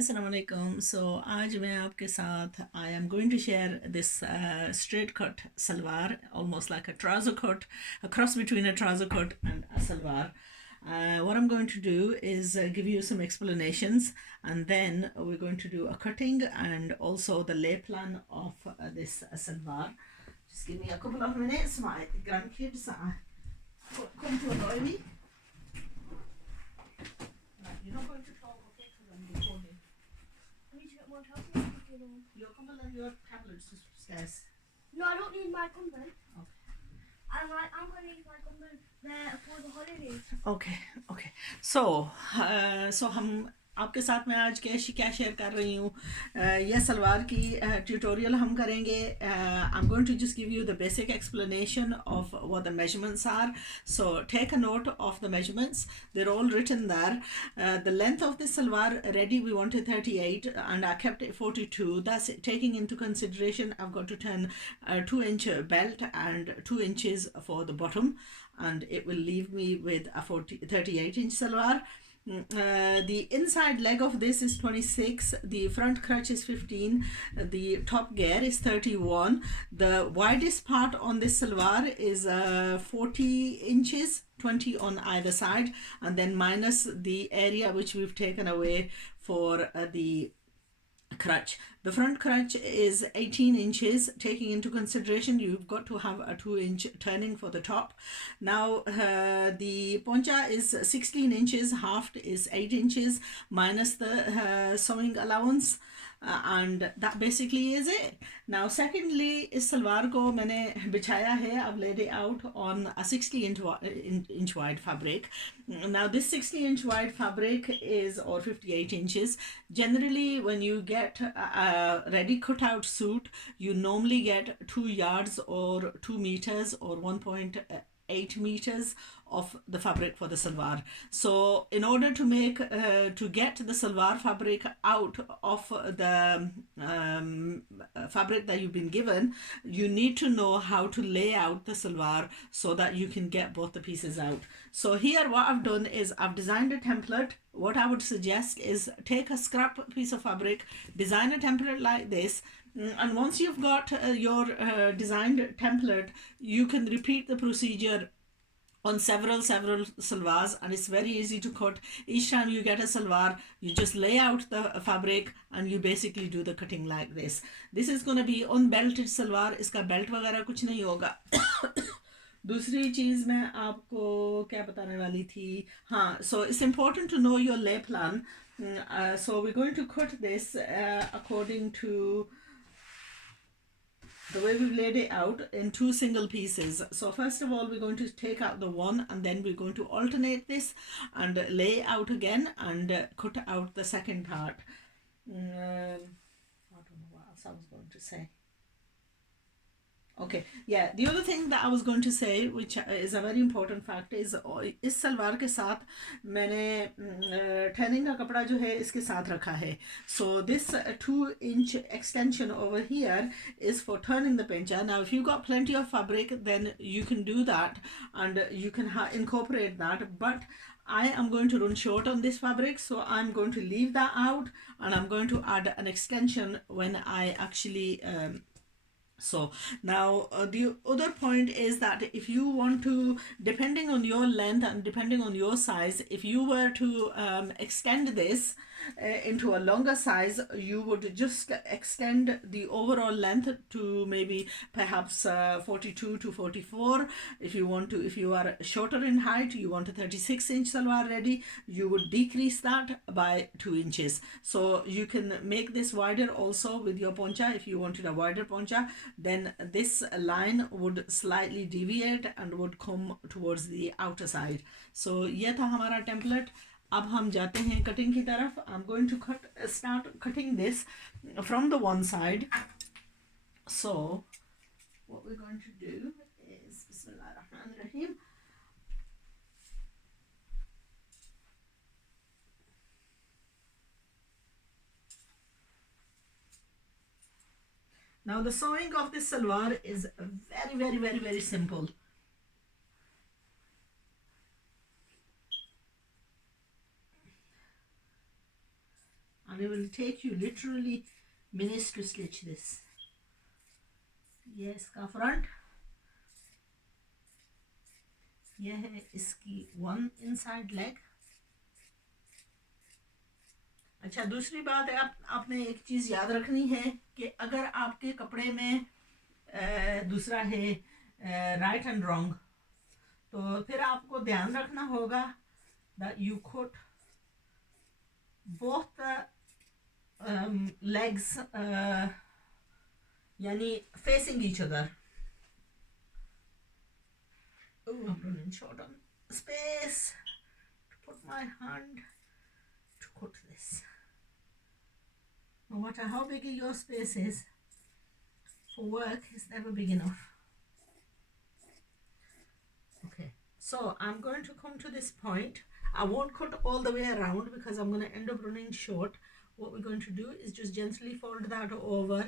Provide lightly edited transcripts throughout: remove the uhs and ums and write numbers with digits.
Assalamualaikum. So आज मैं आपके साथ I am going to share this straight cut salwar, almost like a trouser cut, a cross between a trouser cut and a salwar. What I'm going to do is give you some explanations, and then we're going to do a cutting and also the lay plan of this salwar. Just give me a couple of minutes. My grandkids come to annoy me. Right, you're not going to talk, okay? Because I'm recording. I need to get more tablets. Your Kumble and your tablets upstairs. No, I don't need my Kumble. Okay. I'm going to use my Kumble there for the holidays. Okay. So हम आपके साथ मैं आज क्या share कर रही हूँ यह सलवार की ट्यूटोरियल हम करेंगे. I'm going to just give you the basic explanation of what the measurements are. So take a note of the measurements. They're all written there. The length of the salwar ready we wanted 38 and I kept it 42. That's it, taking into consideration I've got to turn a 2-inch belt and 2 inches for the bottom, and it will leave me with a 38-inch salwar. The inside leg of this is 26, the front crotch is 15, the top gear is 31. The widest part on this salwar is 40 inches, 20 on either side, and then minus the area which we've taken away for the crotch. The front crotch is 18 inches, taking into consideration you've got to have a 2-inch turning for the top. Now the poncha is 16 inches, half is 8 inches minus the sewing allowance. And that basically is it. Now secondly, इस सलवार को मैंने बिछाया है. I've laid it out on a 60-inch wide fabric. Now this 60-inch wide fabric is, or 58 inches. Generally when you get a ready cut out suit, you normally get 2 yards or 2 meters or 1.8 meters of the fabric for the salwar. So in order to make to get the salwar fabric out of the fabric that you've been given, you need to know how to lay out the salwar so that you can get both the pieces out. So here what I've done is I've designed a template. What I would suggest is take a scrap piece of fabric, design a template like this, and once you've got your designed template, you can repeat the procedure on several salwars, and it's very easy to cut. Each time you get a salwar, you just lay out the fabric and you basically do the cutting like this. This is going to be unbelted salwar. इसका belt वगैरह कुछ नहीं होगा. दूसरी चीज़ मैं आपको क्या बताने वाली थी, हाँ, so it's important to know your lay plan. So we're going to cut this according to the way we've laid it out in 2 single pieces. So first of all we're going to take out the one, and then we're going to alternate this and lay out again and cut out the second part. I don't know what else I was going to say. Okay, yeah, the other thing that I was going to say, which is a very important fact, is इस सलवार के साथ मैंने turning का कपड़ा जो है इसके साथ रखा है. So this 2-inch extension over here is for turning the pincher. Now if you've got plenty of fabric, then you can do that and you can incorporate that, but I am going to run short on this fabric, so I'm going to leave that out and I'm going to add an extension when I actually so now the other point is that if you want to, depending on your length and depending on your size, if you were to extend this into a longer size, you would just extend the overall length to maybe perhaps 42 to 44. If you want to, if you are shorter in height, you want a 36-inch salwar ready, you would decrease that by 2 inches. So you can make this wider also with your poncha. If you wanted a wider poncha, then this line would slightly deviate and would come towards the outer side. So ये था हमारा template. अब हम जाते हैं cutting की तरफ. I'm going to start cutting this from the one side. So what we're going to do is Bismillah ar-Rahman ar-Rahim. Now the sewing of this salwar is very simple. and it will take you literally minutes to stitch this. ये इसका front, ये है इसकी one inside leg. अच्छा, दूसरी बात है, आपने एक चीज़ याद रखनी है कि अगर आपके कपड़े में दूसरा है राइट एंड रॉन्ग, तो फिर आपको ध्यान रखना होगा that you cut both the legs yani facing each other. Oh, I'm running short on space to put my hand to cut this. No matter how big your space is, for work it's never big enough. Okay, so I'm going to come to this point. I won't cut all the way around because I'm going to end up running short. What we're going to do is just gently fold that over,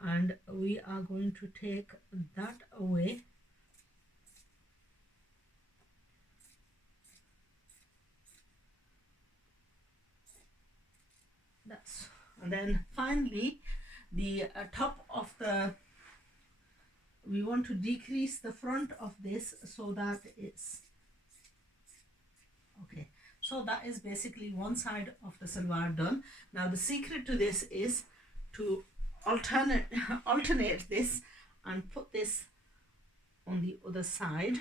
and we are going to take that away. And then finally the top of the, we want to decrease the front of this so that it's okay. So that is basically one side of the salwar done. Now the secret to this is to alternate this and put this on the other side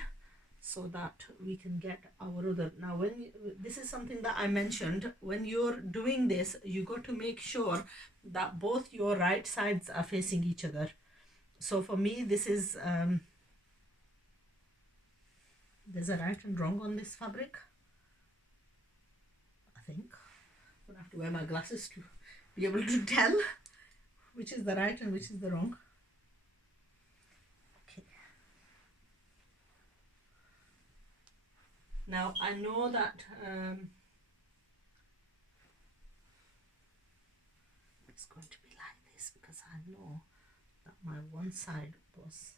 so that we can get our other. Now when this is something that I mentioned, when you're doing this, you got to make sure that both your right sides are facing each other. So for me, this is there's a right and wrong on this fabric, I think. I'm gonna have to wear my glasses to be able to tell which is the right and which is the wrong. Okay. Now I know that it's going to be like this because I know that my one side was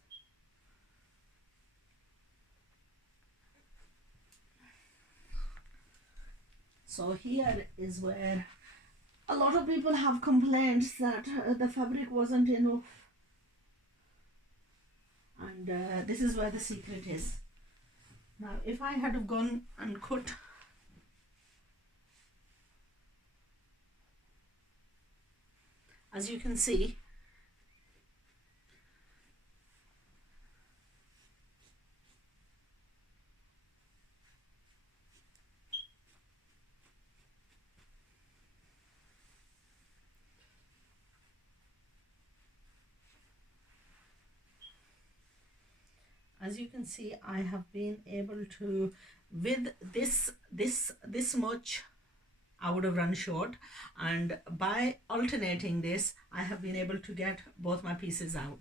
so here is where a lot of people have complaints that the fabric wasn't enough, and this is where the secret is. Now if I had gone and cut as you can see, I have been able to, with this much I would have run short, and by alternating this I have been able to get both my pieces out.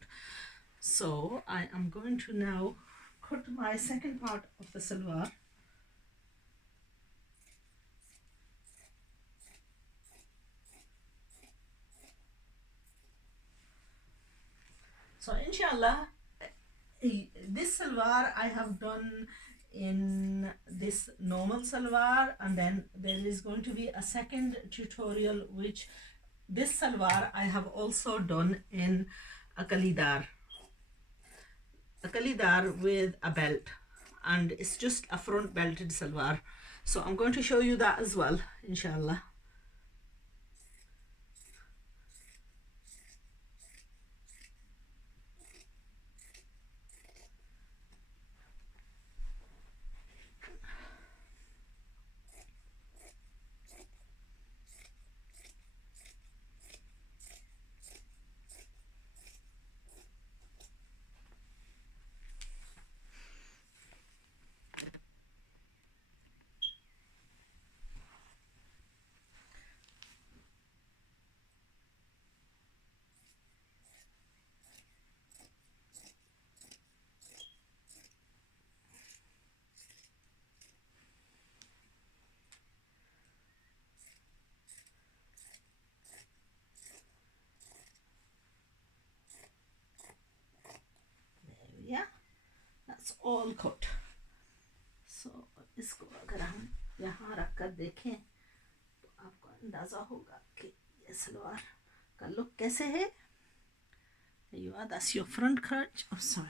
So I am going to now cut my second part of the salwar. So inshallah, this salwar I have done in this normal salwar, and then there is going to be a second tutorial which this salwar I have also done in a kalidar with a belt, and it's just a front belted salwar. So I'm going to show you that as well, inshallah. Yeah, that's all cut. So इसको अगर हम यहाँ रख कर देखें तो आपको अंदाज़ा होगा कि ये सलवार का लुक कैसे है? You are, that's your front crotch. Oh, sorry.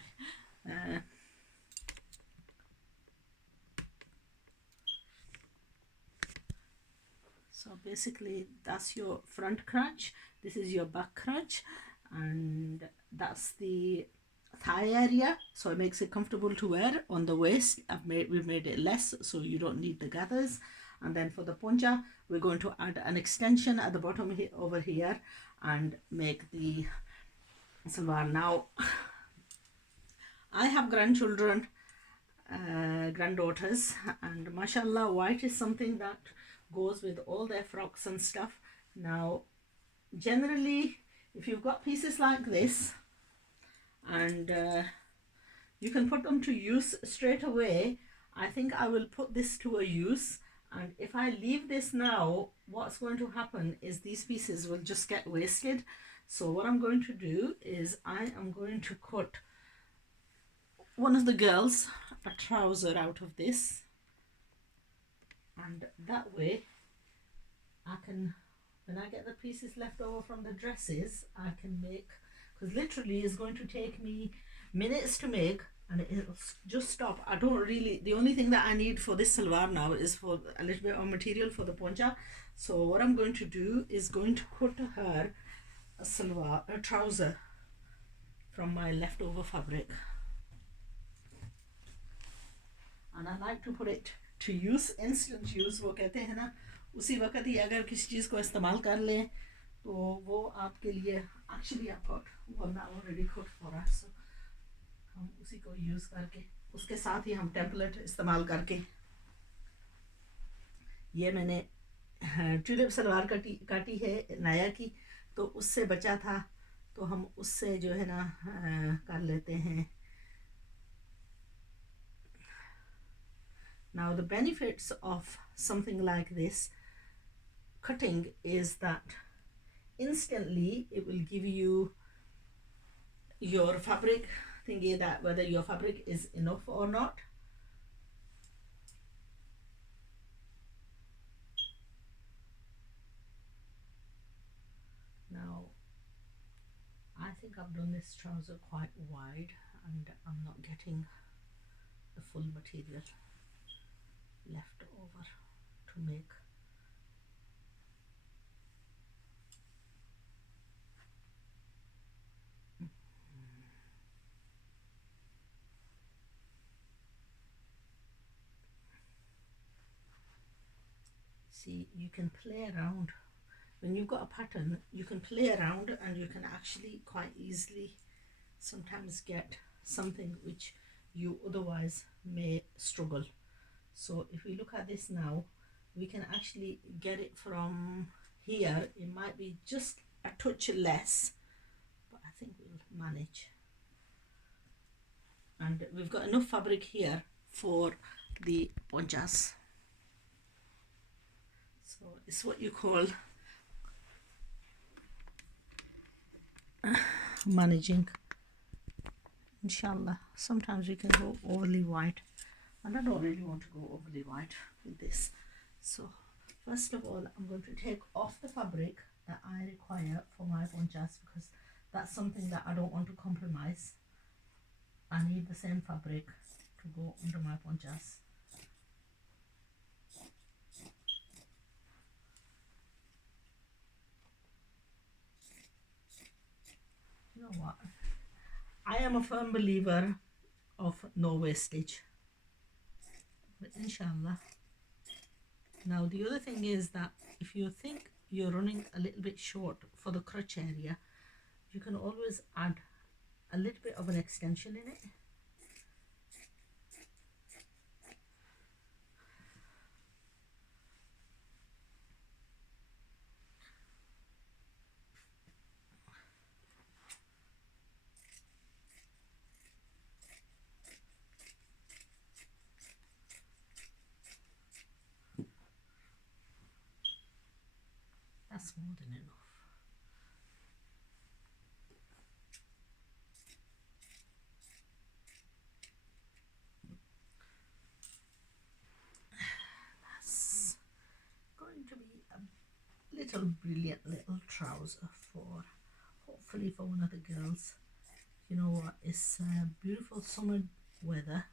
So basically that's your front crotch, this is your back crotch, and that's the thigh area, so it makes it comfortable to wear. On the waist we've made it less, so you don't need the gathers. And then for the poncha, we're going to add an extension at the bottom here, over here, and make the salwar. Now I have grandchildren, granddaughters, and mashallah white is something that goes with all their frocks and stuff. Now generally if you've got pieces like this, and you can put them to use straight away, I think I will put this to a use. And if I leave this now, what's going to happen is these pieces will just get wasted. So what I'm going to do is I am going to cut one of the girls a trouser out of this, and that way I can, when I get the pieces left over from the dresses, I can make, because literally it's going to take me minutes to make, and it'll just stop. I don't really, the only thing that I need for this salwar now is for a little bit of material for the poncha. So what I'm going to do is going to cut her a salwar, a trouser from my leftover fabric, and I like to put it to use, instant use वो कहते हैं ना, उसी वक्त ही अगर किसी चीज़ को इस्तेमाल कर लें तो वो आपके लिए, actually I've got one that already cooked for us, so हम उसी को यूज़ करके उसके साथ ही हम टेम्पलेट इस्तेमाल करके, ये मैंने ट्यूलिप सलवार काटी है नाया की, तो उससे बचा था, तो हम उससे जो है ना कर लेते हैं. Now the benefits of something like this cutting is that instantly it will give you your fabric thingy, that whether your fabric is enough or not. Now I think I've done this trouser quite wide and I'm not getting the full material left over to make. See, you can play around. When you've got a pattern, you can play around and you can actually quite easily sometimes get something which you otherwise may struggle. So if we look at this now, we can actually get it from here. It might be just a touch less, but I think we'll manage. And we've got enough fabric here for the ponchas. So it's what you call managing. Inshallah, sometimes we can go overly wide, and I don't really want to go overly wide with this. So first of all, I'm going to take off the fabric that I require for my ponchas, because that's something that I don't want to compromise. I need the same fabric to go under my ponchas. You know what? I am a firm believer of no wastage. But inshallah. Now the other thing is that if you think you're running a little bit short for the crotch area, you can always add a little bit of an extension in it. That's more than enough. That's going to be a little brilliant little trouser for, hopefully for one of the girls. You know what, it's beautiful summer weather,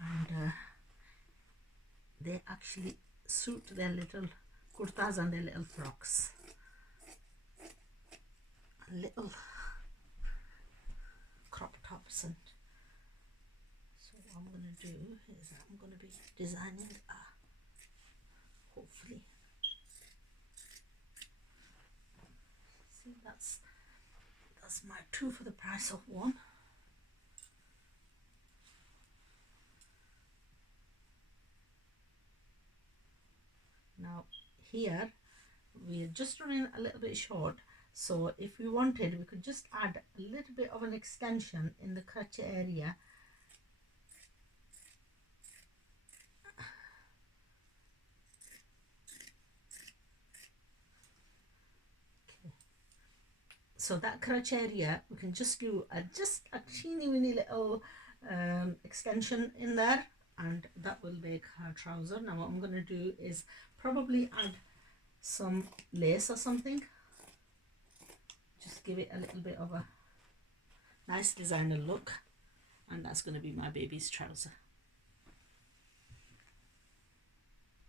and they actually suit their little kurtas and their little frocks. Little crop tops. And so what I'm going to do is I'm going to be designing hopefully, see, that's my two for the price of one. Now here we're just running a little bit short, so if we wanted we could just add a little bit of an extension in the crotch area. So that crotch area we can just do just a teeny weeny little extension in there, and that will make her trouser. Now what I'm going to do is probably add some lace or something, just give it a little bit of a nice designer look, and that's going to be my baby's trouser.